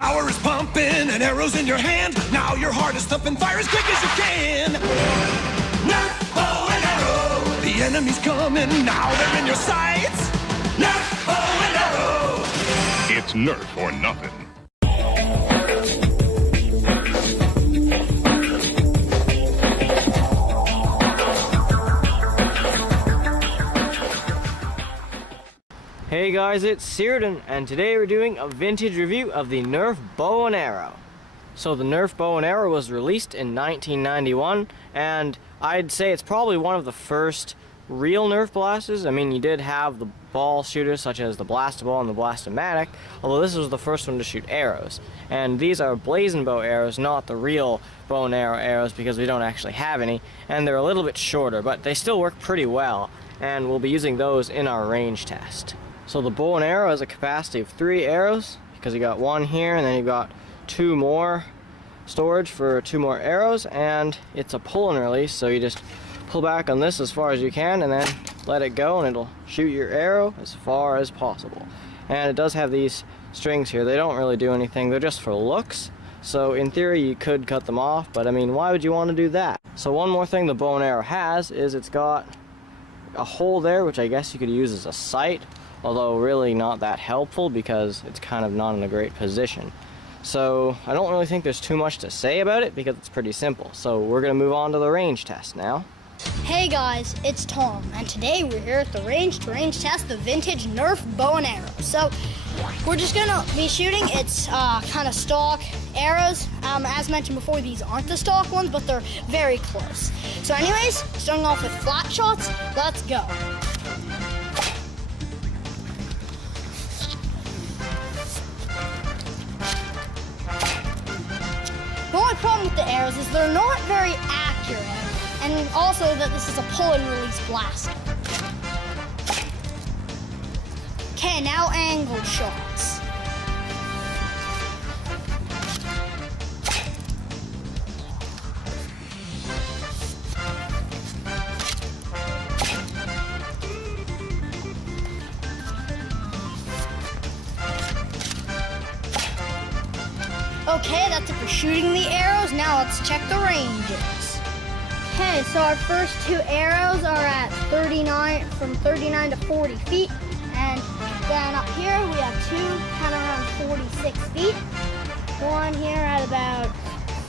Power is pumping and arrows in your hand. Now your heart is thumping, fire as quick as you can. Nerf, bow, and arrow. The enemy's coming, now they're in your sights. Nerf, bow, and arrow. It's Nerf or nothing. Hey guys, it's Searden, and today we're doing a vintage review of the Nerf Bow and Arrow. So the Nerf Bow and Arrow was released in 1991, and I'd say it's probably one of the first real Nerf blasters. I mean, you did have the ball shooters such as the Blast-O-Ball and the Blast-O-Matic, although this was the first one to shoot arrows. And these are blazing bow arrows, not the real bow and arrow arrows, because we don't actually have any, and they're a little bit shorter, but they still work pretty well, and we'll be using those in our range test. So the bow and arrow has a capacity of 3 arrows, because you got one here and then you've got 2 more storage for 2 more arrows, and it's a pull and release, so you just pull back on this as far as you can and then let it go and it'll shoot your arrow as far as possible. And it does have these strings here. They don't really do anything, they're just for looks, so in theory you could cut them off, but I mean, why would you want to do that? So one more thing the bow and arrow has is it's got a hole there, which I guess you could use as a sight, although really not that helpful because it's kind of not in a great position. So I don't really think there's too much to say about it because it's pretty simple. So we're going to move on to the range test now. Hey guys, it's Tom, and today we're here at the range to range test the vintage Nerf Bow and Arrow. So we're just going to be shooting its kind of stock arrows. As mentioned before, these aren't the stock ones, but they're very close. So anyways, starting off with flat shots, let's go. The only problem with the arrows is they're not very accurate, and also that this is a pull and release blaster. Okay, now angle shots. Okay, that's it for shooting the arrows. Now let's check the ranges. Okay, so our first 2 arrows are at 39, from 39 to 40 feet. And then up here we have 2 kind of around 46 feet. One here at about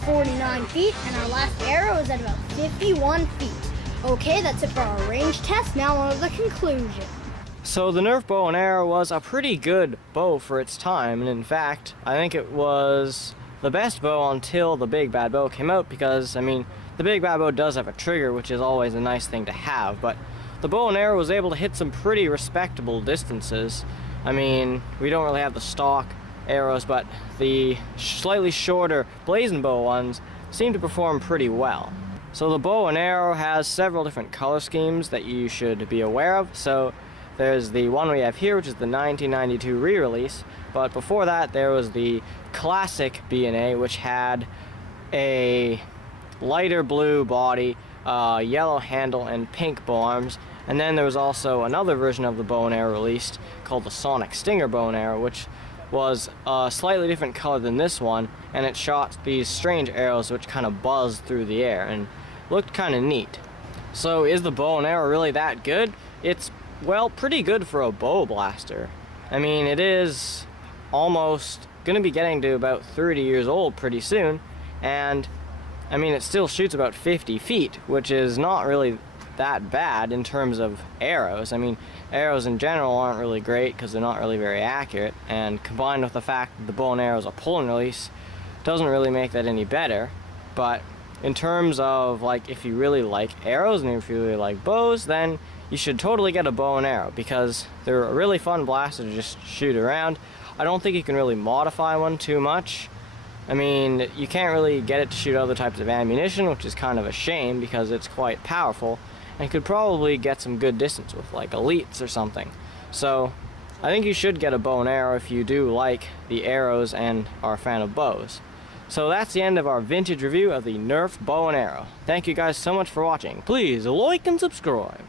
49 feet. And our last arrow is at about 51 feet. Okay, that's it for our range test. Now on to the conclusion. So the Nerf Bow and Arrow was a pretty good bow for its time, and in fact, I think it was the best bow until the Big Bad Bow came out, because, I mean, the Big Bad Bow does have a trigger, which is always a nice thing to have, but the bow and arrow was able to hit some pretty respectable distances. I mean, we don't really have the stock arrows, but the slightly shorter blazing bow ones seem to perform pretty well. So the bow and arrow has several different color schemes that you should be aware of. So there's the one we have here, which is the 1992 re-release, but before that there was the classic B&A, which had a lighter blue body, yellow handle, and pink bow arms. And then there was also another version of the bow and arrow released called the Sonic Stinger bow and arrow, which was a slightly different color than this one, and it shot these strange arrows which kind of buzzed through the air and looked kind of neat. So is the bow and arrow really that good? It's, well, pretty good for a bow blaster. I mean, it is almost going to be getting to about 30 years old pretty soon, and I mean, it still shoots about 50 feet, which is not really that bad in terms of arrows. I mean, arrows in general aren't really great because they're not really very accurate, and combined with the fact that the bow and arrow is a pull and release doesn't really make that any better. But in terms of, like, if you really like arrows and if you really like bows, then you should totally get a bow and arrow because they're a really fun blaster to just shoot around. I don't think you can really modify one too much. I mean, you can't really get it to shoot other types of ammunition, which is kind of a shame because it's quite powerful and could probably get some good distance with, like, elites or something. So I think you should get a bow and arrow if you do like the arrows and are a fan of bows. So that's the end of our vintage review of the Nerf Bow and Arrow. Thank you guys so much for watching. Please like and subscribe.